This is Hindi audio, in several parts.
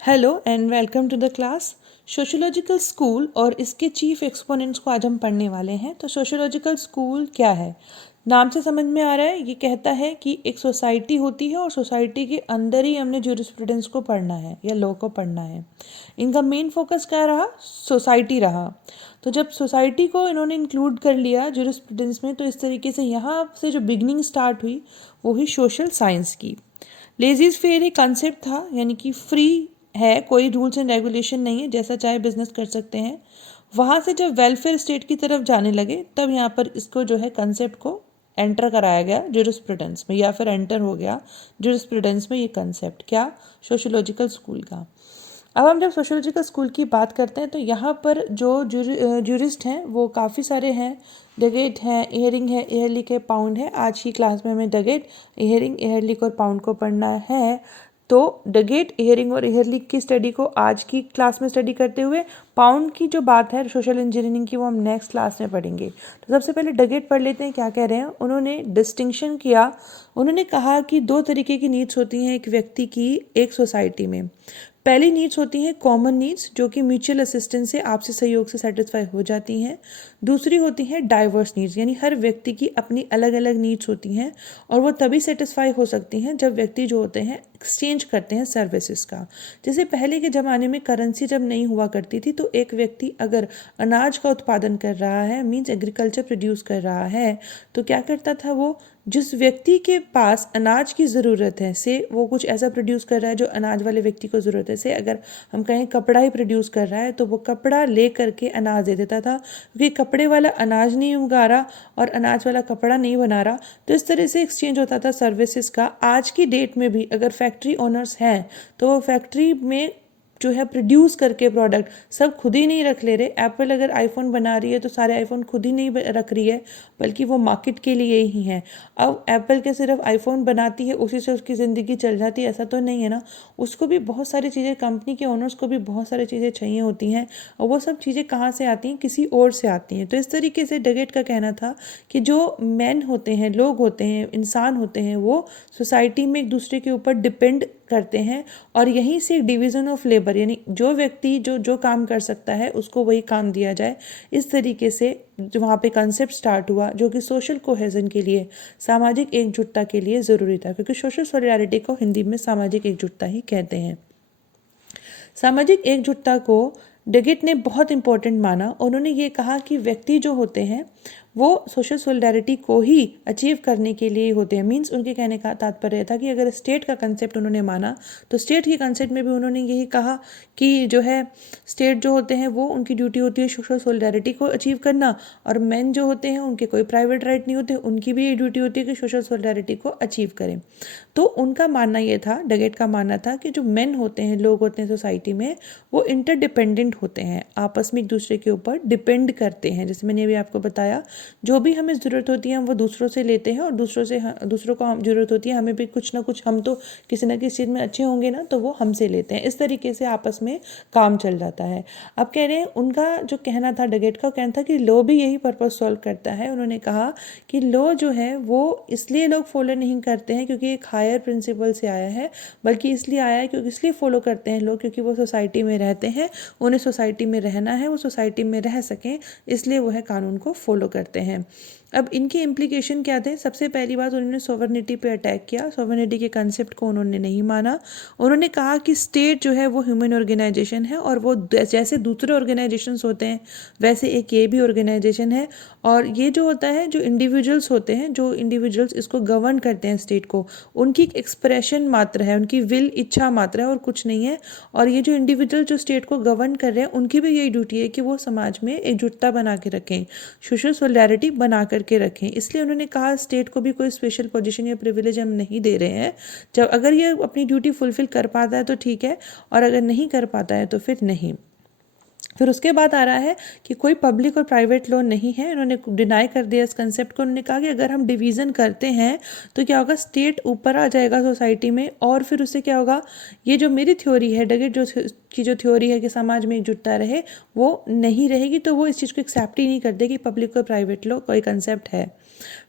Hello and welcome to the class. Sociological school और इसके चीफ एक्सपोनेंट्स को आज हम पढ़ने वाले हैं। तो सोशियोलॉजिकल स्कूल क्या है? नाम से समझ में आ रहा है, ये कहता है कि एक सोसाइटी होती है और सोसाइटी के अंदर ही हमने ज्यूरिस्प्रूडेंस को पढ़ना है या लॉ को पढ़ना है। इनका मेन फोकस क्या रहा? सोसाइटी रहा। तो जब सोसाइटी को इन्होंने इंक्लूड कर लिया ज्यूरिस्प्रूडेंस में, तो इस तरीके से यहाँ से जो बिगनिंग स्टार्ट हुई वो हुई सोशल साइंस की। लेजीज फेयर एक कंसेप्ट था, यानी कि फ्री है, कोई रूल्स एंड रेगुलेशन नहीं है, जैसा चाहे बिजनेस कर सकते हैं। वहाँ से जब वेलफेयर स्टेट की तरफ जाने लगे तब यहाँ पर इसको जो है कंसेप्ट को एंटर कराया गया ज्यूरिस्प्रूडेंस में, या फिर एंटर हो गया ज्यूरिस्प्रूडेंस में ये कंसेप्ट, क्या? सोशियोलॉजिकल स्कूल का। अब हम जब सोशियोलॉजिकल स्कूल की बात करते हैं तो यहाँ पर जो ज्यूरिस्ट हैं वो काफ़ी सारे हैं। डगेट है, एहरिंग है, एहरलिक है, पाउंड है। आज की क्लास में हमें डगेट, एहरिंग, एहरलिक और पाउंड को पढ़ना है। तो डगेट, एहरिंग और एहरलिक की स्टडी को आज की क्लास में स्टडी करते हुए पाउंड की जो बात है सोशल इंजीनियरिंग की वो हम नेक्स्ट क्लास में पढ़ेंगे। तो सबसे पहले डगेट पढ़ लेते हैं, क्या कह रहे हैं। उन्होंने डिस्टिंक्शन किया। उन्होंने कहा कि दो तरीके की नीड्स होती हैं एक व्यक्ति की एक सोसाइटी में। पहली नीड्स होती हैं कॉमन नीड्स, जो कि म्यूचुअल असिस्टेंस से, आपसी सहयोग से सेटिस्फाई हो जाती हैं। दूसरी होती हैं डाइवर्स नीड्स, यानी हर व्यक्ति की अपनी अलग अलग नीड्स होती हैं और वो तभी सेटिस्फाई हो सकती हैं जब व्यक्ति जो होते हैं एक्सचेंज करते हैं सर्विसेज का। जैसे पहले के ज़माने में करेंसी जब नहीं हुआ करती थी तो एक व्यक्ति अगर अनाज का उत्पादन कर रहा है, मीन्स एग्रीकल्चर प्रोड्यूस कर रहा है, तो क्या करता था वो, जिस व्यक्ति के पास अनाज की ज़रूरत है, से वो कुछ ऐसा प्रोड्यूस कर रहा है जो अनाज वाले व्यक्ति को ज़रूरत है, से अगर हम कहें कपड़ा ही प्रोड्यूस कर रहा है तो वो कपड़ा ले करके अनाज दे देता था, क्योंकि कपड़े वाला अनाज नहीं उगा रहा और अनाज वाला कपड़ा नहीं बना रहा। तो इस तरह से एक्सचेंज होता था सर्विसेज का। आज की डेट में भी अगर फैक्ट्री ओनर्स हैं तो वो फैक्ट्री में जो है प्रोड्यूस करके प्रोडक्ट सब खुद ही नहीं रख ले रहे। एप्पल अगर आईफोन बना रही है तो सारे आईफोन खुद ही नहीं रख रही है, बल्कि वो मार्केट के लिए ही है। अब एप्पल के सिर्फ आईफोन बनाती है उसी से उसकी ज़िंदगी चल जाती है, ऐसा तो नहीं है ना। उसको भी बहुत सारी चीज़ें, कंपनी के ओनर्स को भी बहुत सारी चीज़ें चाहिए होती हैं और वो सब चीज़ें कहाँ से आती हैं? किसी और से आती हैं। तो इस तरीके से डगेट का कहना था कि जो मैन होते हैं, लोग होते हैं, इंसान होते हैं, वो सोसाइटी में एक दूसरे के ऊपर डिपेंड करते हैं और यहीं से डिवीज़न ऑफ लेबर, यानी जो व्यक्ति जो जो काम कर सकता है उसको वही काम दिया जाए। इस तरीके से जो वहाँ पे कंसेप्ट स्टार्ट हुआ, जो कि सोशल कोहेजन के लिए, सामाजिक एकजुटता के लिए ज़रूरी था, क्योंकि सोशल सॉलिडारिटी को हिंदी में सामाजिक एकजुटता ही कहते हैं। सामाजिक एकजुटता को डगेट ने बहुत इंपॉर्टेंट माना। उन्होंने ये कहा कि व्यक्ति जो होते हैं वो सोशल सोलिडारिटी को ही अचीव करने के लिए होते हैं। मीन्स उनके कहने का तात्पर्य था कि अगर स्टेट का कंसेप्ट उन्होंने माना तो स्टेट के कंसेप्ट में भी उन्होंने यही कहा कि जो है स्टेट जो होते हैं वो उनकी ड्यूटी होती है सोशल सोलिडारिटी को अचीव करना, और मैन जो होते हैं उनके कोई प्राइवेट राइट नहीं होते, उनकी भी ये ड्यूटी होती है कि सोशल सोलिडारिटी को अचीव करें। तो उनका मानना ये था, डगेट का मानना था कि जो मेन होते हैं, लोग होते हैं सोसाइटी में, वो इंटरडिपेंडेंट होते हैं, आपस में एक दूसरे के ऊपर डिपेंड करते हैं। जैसे मैंने अभी आपको बताया, जो भी हमें ज़रूरत होती है हम वो दूसरों से लेते हैं और दूसरों को हम ज़रूरत होती है हमें भी कुछ ना कुछ, हम तो किसी ना किसी चीज़ में अच्छे होंगे ना, तो वो हमसे लेते हैं। इस तरीके से आपस में काम चल जाता है। अब कह रहे हैं, उनका जो कहना था, डगेट का कहना था कि लॉ भी यही पर्पस सॉल्व करता है। उन्होंने कहा कि लॉ जो है वो इसलिए लोग फॉलो नहीं करते हैं क्योंकि एक हायर प्रिंसिपल से आया है, बल्कि इसलिए आया है क्योंकि इसलिए फॉलो करते हैं लोग क्योंकि वो सोसाइटी में रहते हैं, उन्हें सोसाइटी में रहना है, वो सोसाइटी में रह सकें, इसलिए वो है कानून को फॉलो करते हैं। अब इनके इम्प्लीकेशन क्या थे? सबसे पहली बात, उन्होंने सॉवरेनिटी पे अटैक किया। सॉवरेनिटी के कंसेप्ट को उन्होंने नहीं माना। उन्होंने कहा कि स्टेट जो है वो ह्यूमन ऑर्गेनाइजेशन है और वो जैसे दूसरे ऑर्गेनाइजेशंस होते हैं वैसे एक ये भी ऑर्गेनाइजेशन है, और ये जो होता है, जो इंडिविजुअल्स होते हैं, जो इंडिविजुअल्स इसको गवर्न करते हैं स्टेट को, उनकी एक एक्सप्रेशन मात्र है, उनकी विल, इच्छा मात्र है और कुछ नहीं है। और ये जो इंडिविजुअल जो स्टेट को गवर्न कर रहे हैं उनकी भी यही ड्यूटी है कि वो समाज में एकजुटता बना के रखें, सोशल सोलिडारिटी बना करके रखें। इसलिए उन्होंने कहा स्टेट को भी कोई स्पेशल पोजीशन या प्रिविलेज हम नहीं दे रहे हैं। जब अगर ये अपनी ड्यूटी फुलफिल कर पाता है तो ठीक है, और अगर नहीं कर पाता है तो फिर नहीं। फिर उसके बाद आ रहा है कि कोई पब्लिक और प्राइवेट लोन नहीं है। इन्होंने डिनाई कर दिया इस कंसेप्ट को। उन्होंने कहा कि अगर हम डिवीज़न करते हैं तो क्या होगा, स्टेट ऊपर आ जाएगा सोसाइटी में, और फिर उससे क्या होगा, ये जो मेरी थ्योरी है डगेट जो थ्योरी है कि समाज में एकजुटता रहे, वो नहीं रहेगी। तो वो इस चीज़ को एक्सेप्ट ही नहीं करते कि पब्लिक और प्राइवेट लो कोई कंसेप्ट है।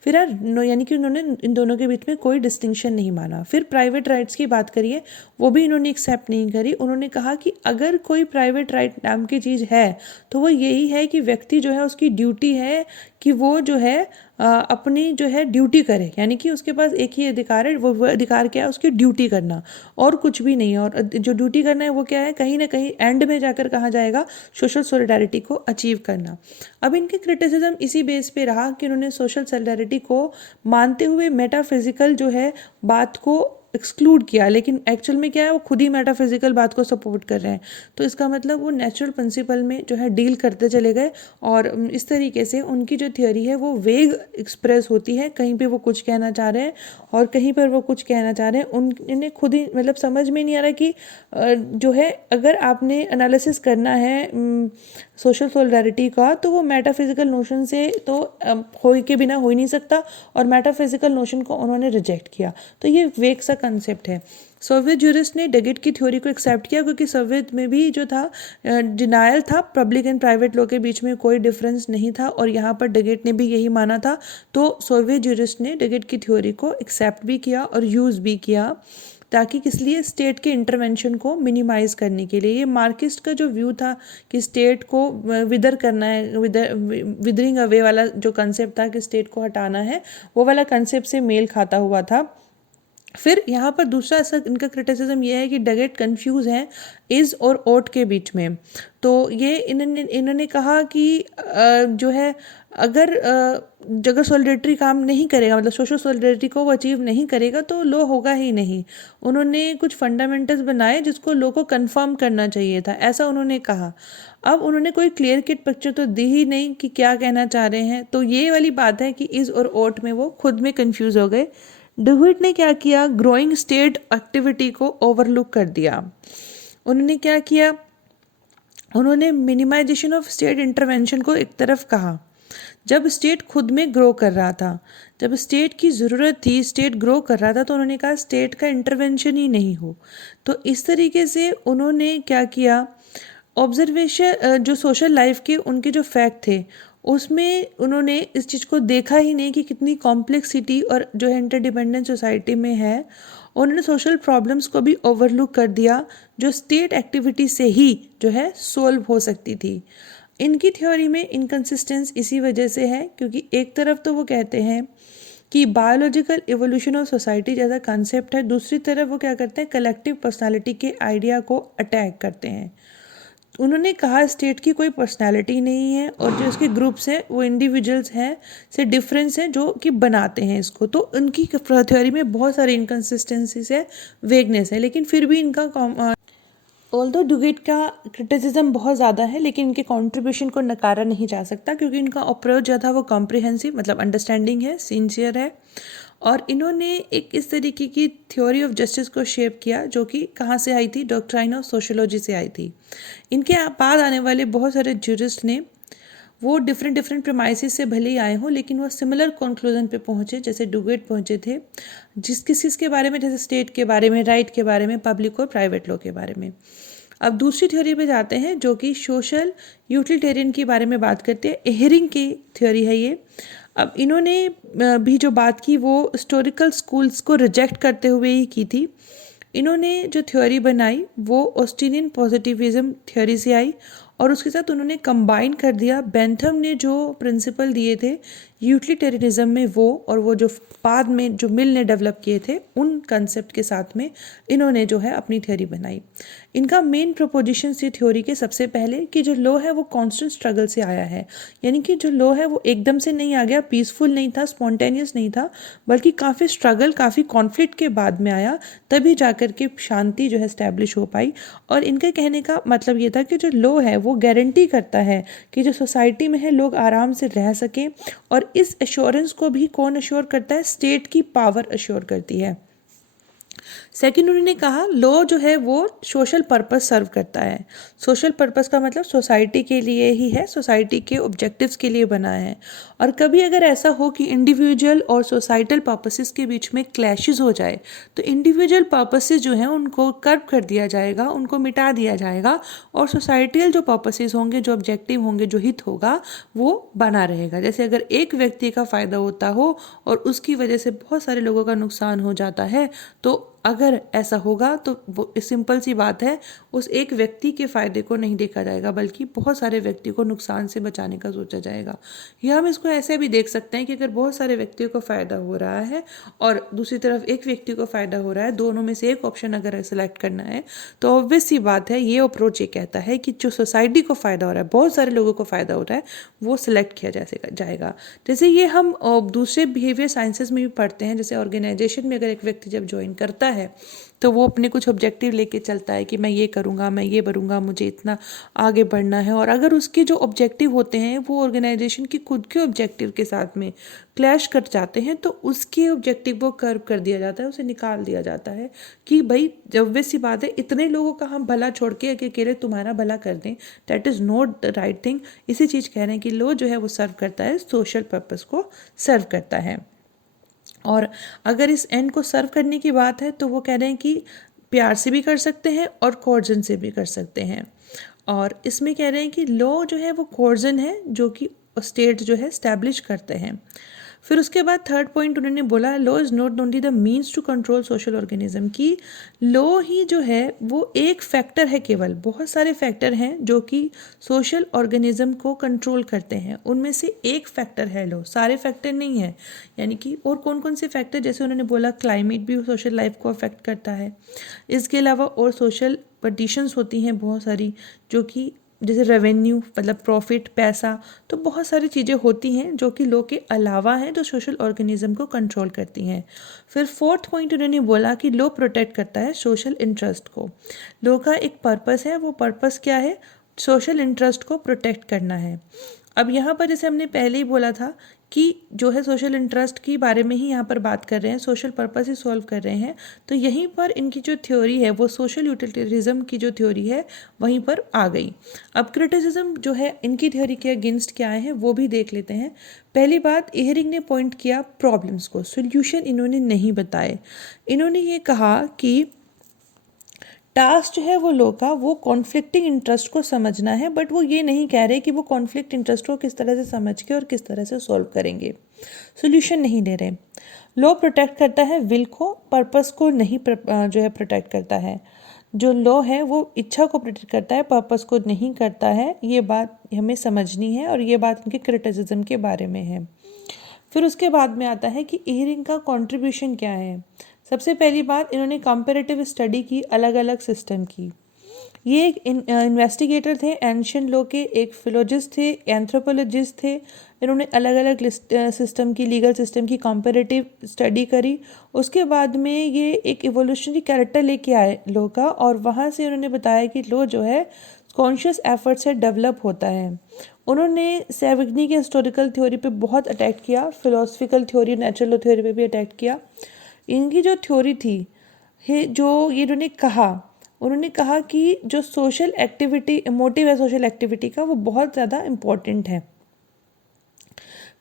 फिर यानी कि उन्होंने इन दोनों के बीच में कोई डिस्टिंक्शन नहीं माना। फिर प्राइवेट राइट्स की बात करिए, वो भी इन्होंने एक्सेप्ट नहीं करी। उन्होंने कहा कि अगर कोई प्राइवेट राइट नाम की चीज़ है तो वो यही है कि व्यक्ति जो है उसकी ड्यूटी है कि वो जो है अपनी जो है ड्यूटी करे, यानी कि उसके पास एक ही अधिकार है, वो अधिकार क्या है, उसकी ड्यूटी करना, और कुछ भी नहीं है। और जो ड्यूटी करना है वो क्या है, कहीं ना कहीं एंड में जाकर कहा जाएगा सोशल सॉलिडारिटी को अचीव करना। अब इनके क्रिटिसिज्म इसी बेस पे रहा कि उन्होंने सोशल सॉलिडारिटी को मानते हुए मेटाफिजिकल जो है बात को एक्सक्लूड किया, लेकिन एक्चुअल में क्या है, वो खुद ही मेटाफिजिकल बात को सपोर्ट कर रहे हैं। तो इसका मतलब वो नेचुरल प्रिंसिपल में जो है डील करते चले गए, और इस तरीके से उनकी जो थ्योरी है वो वेग एक्सप्रेस होती है। कहीं पे वो कुछ कहना चाह रहे हैं और कहीं पर वो कुछ कहना चाह रहे हैं। उन्हें खुद ही मतलब समझ में नहीं आ रहा कि जो है अगर आपने एनालिसिस करना है सोशल सॉलिडारिटी का, तो वो मेटाफिजिकल नोशन से तो हो के बिना हो ही नहीं सकता, और मेटाफिजिकल नोशन को उन्होंने रिजेक्ट किया। तो ये वेग सा कंसेप्ट है। सोवियत जूरिस्ट ने डगेट की थ्योरी को एक्सेप्ट किया, क्योंकि सोवियत में भी जो था डिनायल था, पब्लिक एंड प्राइवेट लॉ के बीच में कोई डिफरेंस नहीं था, और यहाँ पर डगेट ने भी यही माना था। तो सोवियत जूरिस्ट ने डगेट की थ्योरी को एक्सेप्ट भी किया और यूज़ भी किया, ताकि किस लिए, स्टेट के इंटरवेंशन को मिनिमाइज करने के लिए। ये मार्क्सिस्ट का जो व्यू था कि स्टेट को विदर करना है, विदरिंग अवे वाला जो कंसेप्ट था कि स्टेट को हटाना है, वो वाला कंसेप्ट से मेल खाता हुआ था। फिर यहाँ पर दूसरा ऐसा इनका क्रिटिसिज्म ये है कि डगेट कंफ्यूज है इज और ओट के बीच में। तो ये इन्होंने कहा कि जो है अगर सॉलिडेरिटी काम नहीं करेगा, मतलब सोशल सॉलिडेरिटी को वो अचीव नहीं करेगा, तो लॉ होगा ही नहीं। उन्होंने कुछ फंडामेंटल्स बनाए जिसको लॉ को कंफर्म करना चाहिए था, ऐसा उन्होंने कहा। अब उन्होंने कोई क्लियर किट पिक्चर तो दी ही नहीं कि क्या कहना चाह रहे हैं। तो ये वाली बात है कि इज और ओट में वो खुद में कंफ्यूज हो गए। डुविट ने क्या किया, ग्रोइंग स्टेट एक्टिविटी को ओवरलुक कर दिया। उन्होंने क्या किया, उन्होंने मिनिमाइजेशन ऑफ स्टेट इंटरवेंशन को एक तरफ कहा। जब स्टेट खुद में ग्रो कर रहा था, जब स्टेट की ज़रूरत थी, स्टेट ग्रो कर रहा था, तो उन्होंने कहा स्टेट का इंटरवेंशन ही नहीं हो। तो इस तरीके से उन्होंने क्या किया, ऑब्जर्वेशन जो सोशल लाइफ के उनके जो फैक्ट थे उसमें उन्होंने इस चीज़ को देखा ही नहीं कि कितनी कॉम्प्लेक्सिटी और जो है इंटरडिपेंडेंट सोसाइटी में है। उन्होंने सोशल प्रॉब्लम्स को भी ओवरलुक कर दिया, जो स्टेट एक्टिविटी से ही जो है सोल्व हो सकती थी। इनकी थ्योरी में इनकन्सिस्टेंस इसी वजह से है, क्योंकि एक तरफ तो वो कहते हैं कि बायोलॉजिकल इवोल्यूशन ऑफ सोसाइटी जैसा कंसेप्ट है, दूसरी तरफ वो क्या करते हैं, कलेक्टिव पर्सनालिटी के आइडिया को अटैक करते हैं। उन्होंने कहा स्टेट की कोई पर्सनालिटी नहीं है, और जो इसके ग्रुप्स हैं वो इंडिविजुअल्स हैं से डिफरेंस हैं जो कि बनाते हैं इसको। तो उनकी थ्योरी में बहुत सारी इनकन्सिस्टेंसीज है, वेगनेस है, लेकिन फिर भी इनका ऑल्दो डुगेट का क्रिटिसिज्म बहुत ज़्यादा है, लेकिन इनके कंट्रीब्यूशन को नकारा नहीं जा सकता, क्योंकि इनका अप्रोच जो था वो कॉम्प्रिहेंसिव मतलब अंडरस्टैंडिंग है, सिंसियर है। और इन्होंने एक इस तरीके की थ्योरी ऑफ जस्टिस को शेप किया जो कि कहाँ से आई थी, डॉक्ट्राइन ऑफ सोशियोलॉजी से आई थी। इनके बाद आने वाले बहुत सारे जूरिस्ट ने वो डिफरेंट प्रेमाइसिस से भले ही आए हों, लेकिन वो सिमिलर कंक्लूजन पे पहुँचे जैसे डुगेट पहुँचे थे, किस के बारे में, जैसे स्टेट के बारे में, राइट के बारे में, पब्लिक और प्राइवेट लॉ के बारे में। अब दूसरी थ्योरी पे जाते हैं जो कि सोशल यूटिलिटेरियन के बारे में बात करते हैं। एहरिंग की थ्योरी है ये। अब इन्होंने भी जो बात की वो हिस्टोरिकल स्कूल्स को रिजेक्ट करते हुए ही की थी। इन्होंने जो थ्योरी बनाई वो ऑस्टिनियन पॉजिटिविज्म थ्योरी से आई, और उसके साथ उन्होंने कंबाइन कर दिया बेंथम ने जो प्रिंसिपल दिए थे यूटिलिटेरियनिज्म में वो, और वो जो बाद में जो मिल ने डेवलप किए थे उन कंसेप्ट के साथ में इन्होंने जो है अपनी थ्योरी बनाई। इनका मेन प्रोपोजिशन थी थ्योरी के सबसे पहले कि जो लॉ है वो कांस्टेंट स्ट्रगल से आया है, यानी कि जो लॉ है वो एकदम से नहीं आ गया, पीसफुल नहीं था, स्पॉन्टेनियस नहीं था, बल्कि काफ़ी स्ट्रगल, काफ़ी कॉन्फ्लिक्ट के बाद में आया, तभी जाकर के शांति जो है स्टैब्लिश हो पाई। और इनके कहने का मतलब ये था कि जो लॉ है वो गारंटी करता है कि जो सोसाइटी में है लोग आराम से रह सकें, और इस एश्योरेंस को भी कौन एश्योर करता है, स्टेट की पावर एश्योर करती है। सेकंड उन्होंने कहा लॉ जो है वो सोशल पर्पस सर्व करता है। सोशल पर्पस का मतलब सोसाइटी के लिए ही है, सोसाइटी के ऑब्जेक्टिव्स के लिए बना है। और कभी अगर ऐसा हो कि इंडिविजुअल और सोसाइटल पर्पसेस के बीच में क्लैशेस हो जाए तो इंडिविजुअल पर्पसेस जो हैं उनको कर्ब कर दिया जाएगा, उनको मिटा दिया जाएगा और सोसाइटल जो पर्पसेस होंगे, जो ऑब्जेक्टिव होंगे, जो हित होगा वो बना रहेगा। जैसे अगर एक व्यक्ति का फ़ायदा होता हो और उसकी वजह से बहुत सारे लोगों का नुकसान हो जाता है, तो अगर ऐसा होगा तो वो सिंपल सी बात है, उस एक व्यक्ति के फ़ायदे को नहीं देखा जाएगा बल्कि बहुत सारे व्यक्ति को नुकसान से बचाने का सोचा जाएगा। या हम इसको ऐसे भी देख सकते हैं कि अगर बहुत सारे व्यक्तियों को फ़ायदा हो रहा है और दूसरी तरफ एक व्यक्ति को फ़ायदा हो रहा है, दोनों में से एक ऑप्शन अगर सेलेक्ट करना है तो ऑब्वियस सी बात है, ये अप्रोच ये कहता है कि जो सोसाइटी को फ़ायदा हो रहा है, बहुत सारे लोगों को फ़ायदा हो रहा है, वो सिलेक्ट किया जाएगा। जैसे ये हम दूसरे बिहेवियर साइंसेज में भी पढ़ते हैं। जैसे ऑर्गेनाइजेशन में अगर एक व्यक्ति जब ज्वाइन करता है तो वो अपने कुछ ऑब्जेक्टिव लेके चलता है कि मैं ये करूँगा, मैं ये बनूँगा, मुझे इतना आगे बढ़ना है। और अगर उसके जो ऑब्जेक्टिव होते हैं वो ऑर्गेनाइजेशन की खुद के ऑब्जेक्टिव के साथ में क्लैश कर जाते हैं तो उसके ऑब्जेक्टिव को कर्व कर दिया जाता है, उसे निकाल दिया जाता है कि भाई जब वैसी बात है, इतने लोगों का हम भला छोड़ के अकेले तुम्हारा भला कर दें, that is not the right thing. इसी चीज़ कह रहे हैं कि लॉ जो है वो सर्व करता है, सोशल पर्पस को सर्व करता है। और अगर इस एंड को सर्व करने की बात है तो वो कह रहे हैं कि प्यार से भी कर सकते हैं और कोर्जन से भी कर सकते हैं। और इसमें कह रहे हैं कि लॉ जो है वो कोर्जन है जो कि स्टेट जो है स्टैब्लिश करते हैं। फिर उसके बाद थर्ड पॉइंट उन्होंने बोला law is not only the means to control social organism, की लॉ ही जो है वो एक फैक्टर है, केवल बहुत सारे फैक्टर हैं जो कि सोशल ऑर्गेनिज्म को कंट्रोल करते हैं, उनमें से एक फैक्टर है लॉ, सारे फैक्टर नहीं है। यानी कि और कौन कौन से फैक्टर, जैसे उन्होंने बोला क्लाइमेट भी सोशल लाइफ को अफेक्ट करता है। इसके अलावा और सोशल कंडीशंस होती हैं बहुत सारी, जो कि जैसे रेवेन्यू मतलब प्रॉफिट, पैसा, तो बहुत सारी चीज़ें होती हैं जो कि लॉ के अलावा हैं जो सोशल ऑर्गेनिज्म को कंट्रोल करती हैं। फिर फोर्थ पॉइंट उन्होंने बोला कि लॉ प्रोटेक्ट करता है सोशल इंटरेस्ट को। लॉ का एक पर्पस है, वो पर्पस क्या है? सोशल इंटरेस्ट को प्रोटेक्ट करना है। अब यहाँ पर जैसे हमने पहले ही बोला था कि जो है सोशल इंटरेस्ट की बारे में ही यहाँ पर बात कर रहे हैं, सोशल पर्पस ही सॉल्व कर रहे हैं, तो यहीं पर इनकी जो थ्योरी है वो सोशल यूटिलिटरिज्म की जो थ्योरी है वहीं पर आ गई। अब क्रिटिसिज्म जो है इनकी थ्योरी के अगेंस्ट क्या आए हैं वो भी देख लेते हैं। पहली बात, इहरिंग ने पॉइंट किया प्रॉब्लम्स को, सोल्यूशन इन्होंने नहीं बताए। इन्होंने ये कहा कि टास्क जो है वो लॉ का वो कॉन्फ्लिक्टिंग इंटरेस्ट को समझना है, बट वो ये नहीं कह रहे कि वो कॉन्फ्लिक्ट इंटरेस्ट को किस तरह से समझ के और किस तरह से सॉल्व करेंगे, सोल्यूशन नहीं दे रहे। लॉ प्रोटेक्ट करता है विल को, पर्पस को नहीं जो है प्रोटेक्ट करता है। जो लॉ है वो इच्छा को प्रोटेक्ट करता है, पर्पस को नहीं करता है। ये बात हमें समझनी है और ये बात उनके क्रिटिसिज्म के बारे में है। फिर उसके बाद में आता है कि इहरिंग का कंट्रीब्यूशन क्या है। सबसे पहली बात, इन्होंने कंपैरेटिव स्टडी की अलग अलग सिस्टम की। ये एक इन्वेस्टिगेटर थे, एंशियंट लॉ के, एक फिलोजिस्ट थे, एंथ्रोपोलॉजिस्ट थे। इन्होंने अलग अलग सिस्टम की, लीगल सिस्टम की कंपैरेटिव स्टडी करी। उसके बाद में ये एक इवोल्यूशनरी कैरेक्टर लेके आए लॉ का, और वहाँ से उन्होंने बताया कि लॉ जो है कॉन्शियस एफर्ट से डेवलप होता है। उन्होंने सैविग्नी के हिस्टोरिकल थ्योरी पे बहुत अटैक किया, philosophical theory, natural law theory पे भी अटैक किया। इनकी जो थ्योरी थी जो ये उन्होंने कहा कि जो सोशल एक्टिविटी, मोटिव है सोशल एक्टिविटी का, वो बहुत ज़्यादा इम्पोर्टेंट है।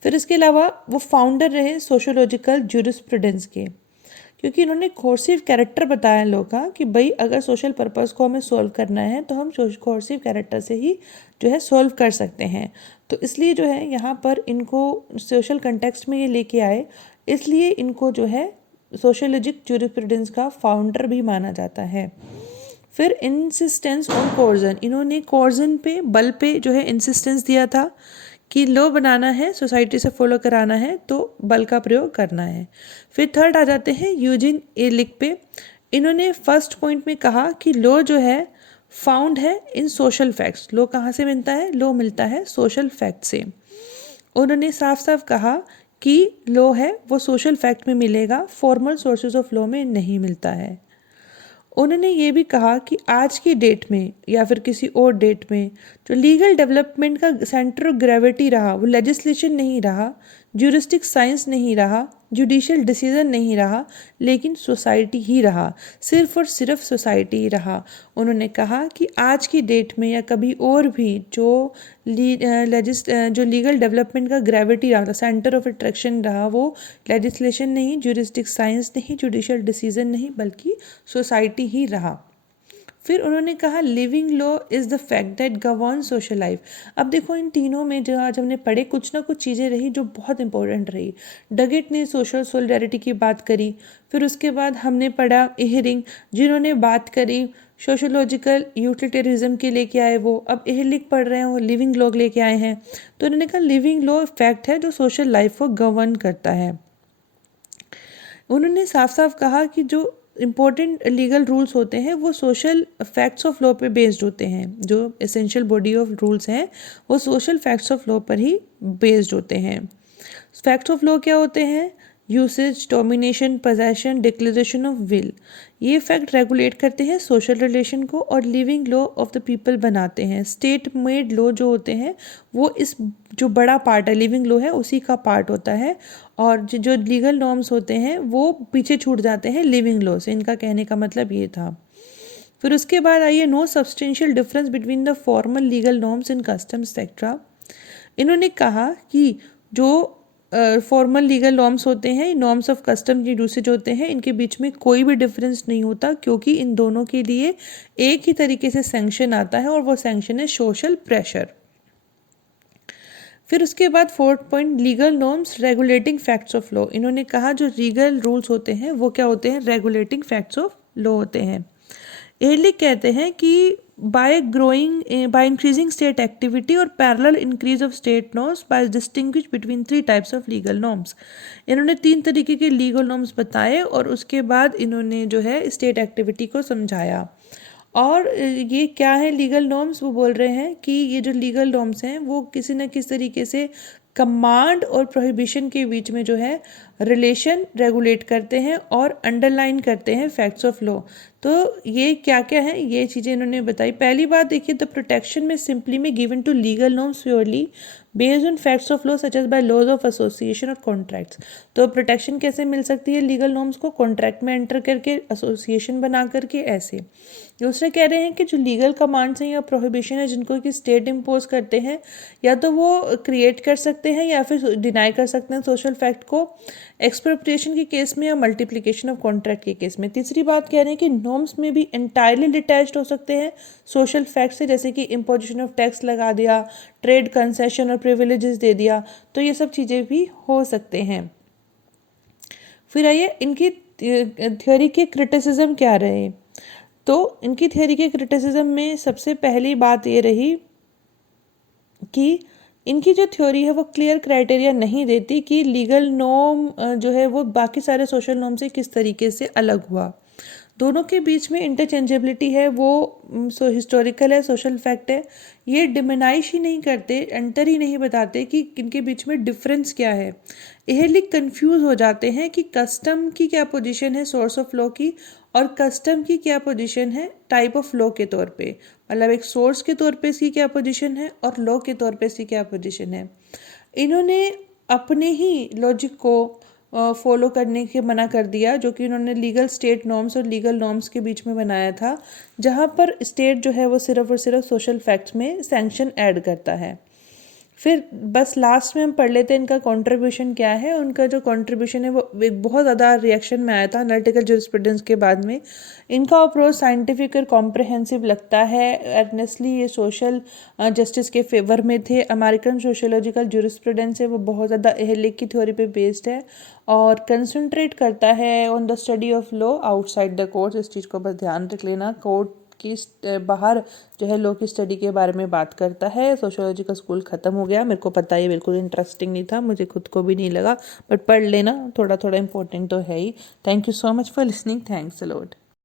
फिर इसके अलावा वो फाउंडर रहे सोशियोलॉजिकल ज्यूरिस्प्रूडेंस के, क्योंकि इन्होंने कोर्सिव कैरेक्टर बताया लॉ का कि भाई अगर सोशल पर्पस को हमें सॉल्व करना है तो हम कोर्सिव कैरेक्टर से ही जो है सॉल्व कर सकते हैं। तो इसलिए जो है यहाँ पर इनको सोशल कंटेक्स्ट में ये लेके आए, इसलिए इनको जो है सोशियोलॉजिक ज्यूरिस्प्रूडेंस का फाउंडर भी माना जाता है। फिर इंसिस्टेंस ऑन कोर्जन, इन्होंने कोर्जन पे, बल पे जो है इंसिस्टेंस दिया था कि लॉ बनाना है, सोसाइटी से फॉलो कराना है तो बल का प्रयोग करना है। फिर थर्ड आ जाते हैं यूजिन एलिक पे। इन्होंने फर्स्ट पॉइंट में कहा कि लॉ जो है फाउंड है इन सोशल फैक्ट्स। लॉ कहाँ से मिलता है? लॉ मिलता है सोशल फैक्ट से। उन्होंने साफ साफ कहा कि लॉ है वो सोशल फैक्ट में मिलेगा, फॉर्मल सोर्सेज ऑफ लॉ में नहीं मिलता है। उन्होंने ये भी कहा कि आज की डेट में या फिर किसी और डेट में जो लीगल डेवलपमेंट का सेंटर ऑफ ग्रेविटी रहा वो लेजिस्लेशन नहीं रहा, ज्यूरिस्टिक साइंस नहीं रहा, जुडिशियल डिसीजन नहीं रहा, लेकिन सोसाइटी ही रहा, सिर्फ और सिर्फ सोसाइटी ही रहा। उन्होंने कहा कि आज की डेट में या कभी और भी जो लीगल डेवलपमेंट का ग्रेविटी रहा, सेंटर ऑफ अट्रैक्शन रहा, वो लेजिस्लेशन नहीं, ज्यूरिस्डिक्शन साइंस नहीं, जुडिशियल डिसीजन नहीं, बल्कि सोसाइटी ही रहा। फिर उन्होंने कहा living law is the fact that govern social life. अब देखो इन तीनों में जो आज हमने पढ़े कुछ ना कुछ चीज़ें रही जो बहुत इंपॉर्टेंट रही। डगेट ने सोशल सोलिडेरिटी की बात करी, फिर उसके बाद हमने पढ़ा एहरिंग जिन्होंने बात करी सोशोलॉजिकल यूटिलिटेरिज्म के लेके आए वो, अब एहलिक पढ़ रहे हैं वो लिविंग लॉ लेके आए हैं। तो उन्होंने कहा लिविंग लॉ फैक्ट है जो सोशल लाइफ को गवर्न करता है। उन्होंने साफ साफ कहा कि जो इम्पोर्टेंट लीगल रूल्स होते हैं वो सोशल फैक्ट्स ऑफ लॉ पे बेस्ड होते हैं, जो एसेंशियल बॉडी ऑफ रूल्स हैं वो सोशल फैक्ट्स ऑफ लॉ पर ही बेस्ड होते हैं। फैक्ट्स ऑफ लॉ क्या होते हैं? Usage, domination, possession, declaration of will. ये फैक्ट रेगुलेट करते हैं सोशल रिलेशन को और living law of the people बनाते हैं। स्टेट मेड लॉ जो होते हैं वो इस जो बड़ा पार्ट है लिविंग लॉ है उसी का पार्ट होता है, और जो लीगल नॉर्म्स होते हैं वो पीछे छूट जाते हैं लिविंग लॉ से। इनका कहने का मतलब ये था। फिर उसके बाद आइए no substantial difference between the formal legal norms in custom सेक्ट्रा। इन्होंने कहा कि जो फॉर्मल लीगल नॉर्म्स होते हैं, नॉर्म्स ऑफ कस्टम की यूसेज होते हैं, इनके बीच में कोई भी डिफरेंस नहीं होता क्योंकि इन दोनों के लिए एक ही तरीके से सैंक्शन आता है और वो सैंक्शन है सोशल प्रेशर। फिर उसके बाद fourth point legal norms regulating facts of law. इन्होंने कहा जो लीगल रूल्स होते हैं वो क्या होते हैं? रेगुलेटिंग फैक्ट्स ऑफ लॉ होते हैं। एहलिक कहते हैं कि बाय इंक्रीजिंग स्टेट एक्टिविटी और parallel increase of state norms by distinguish between 3 types of legal norms. इन्होंने 3 तरीके के लीगल नॉर्म्स बताए और उसके बाद इन्होंने जो है स्टेट एक्टिविटी को समझाया। और ये क्या है लीगल नॉर्म्स? वो बोल रहे हैं कि ये जो लीगल नॉर्म्स हैं वो किसी न किसी तरीके से कमांड और प्रोहिबिशन के बीच में जो है रिलेशन रेगुलेट करते हैं और अंडरलाइन करते हैं फैक्ट्स ऑफ लॉ। तो ये क्या क्या है ये चीज़ें इन्होंने बताई। पहली बात देखिए, द प्रोटेक्शन में सिंपली में given to legal norms purely based on facts of law such as by laws of association और कॉन्ट्रैक्ट्स। तो प्रोटेक्शन कैसे मिल सकती है लीगल नॉर्म्स को? कॉन्ट्रैक्ट में एंटर करके, एसोसिएशन बना करके, ऐसे। दूसरे कह रहे हैं कि जो लीगल कमांड्स हैं या प्रोहिबिशन है जिनको कि स्टेट इम्पोज करते हैं, या तो वो क्रिएट कर सकते हैं या फिर डिनाई कर सकते हैं सोशल फैक्ट को, एक्सप्रोप्रिएशन के केस में या मल्टीप्लिकेशन ऑफ कॉन्ट्रैक्ट के केस में। तीसरी बात कह रहे हैं कि नॉर्म्स में भी एंटायरली डिटैच्ड हो सकते हैं सोशल फैक्ट से, जैसे कि इम्पोजिशन ऑफ टैक्स लगा दिया, ट्रेड कंसेशन और प्रिविलेजेस दे दिया, तो ये सब चीज़ें भी हो सकते हैं। फिर आइए इनकी थ्योरी के क्रिटिसिज्म क्या रहे। तो इनकी थ्योरी के क्रिटिसिज्म में सबसे पहली बात ये रही कि इनकी जो थ्योरी है वो क्लियर क्राइटेरिया नहीं देती कि लीगल नॉर्म जो है वो बाकी सारे सोशल नॉर्म से किस तरीके से अलग हुआ। दोनों के बीच में इंटरचेंजेबिलिटी है, वो हिस्टोरिकल है, सोशल फैक्ट है। ये डिमोनाइज ही नहीं करते, एंटर ही नहीं बताते कि इनके बीच में डिफरेंस क्या है। एहलिक कंफ्यूज हो जाते हैं कि कस्टम की क्या पोजीशन है सोर्स ऑफ लॉ की और कस्टम की क्या पोजीशन है टाइप ऑफ लॉ के तौर पे। मतलब एक सोर्स के तौर पे इसकी क्या पोजीशन है और लॉ के तौर पे इसकी क्या पोजीशन है। इन्होंने अपने ही लॉजिक को फॉलो करने के मना कर दिया, जो कि उन्होंने लीगल स्टेट नॉर्म्स और लीगल नॉर्म्स के बीच में बनाया था, जहाँ पर स्टेट जो है वो सिर्फ और सिर्फ सोशल फैक्ट्स में सैंक्शन ऐड करता है। फिर बस लास्ट में हम पढ़ लेते हैं इनका कंट्रीब्यूशन क्या है। उनका जो कंट्रीब्यूशन है वो एक बहुत ज़्यादा रिएक्शन में आया था एनालिटिकल ज्यूरिस्प्रूडेंस के बाद में। इनका अप्रोच साइंटिफिक और कॉम्प्रहेंसिव लगता है। अर्नेस्टली ये सोशल जस्टिस के फेवर में थे। अमेरिकन सोशियोलॉजिकल ज्यूरिस्प्रूडेंस है वो बहुत ज़्यादा एहलिक की थ्योरी पे बेस्ड है और कंसंट्रेट करता है on the study of law outside the court. इस चीज़ को बस ध्यान रख लेना, कोर्ट की बाहर जो है लॉ की स्टडी के बारे में बात करता है। सोशियोलॉजिकल स्कूल ख़त्म हो गया, मेरे को पता है बिल्कुल इंटरेस्टिंग नहीं था, मुझे खुद को भी नहीं लगा, बट पढ़ लेना, थोड़ा थोड़ा इंपॉर्टेंट तो है ही। Thank you so much for listening, thanks a lot.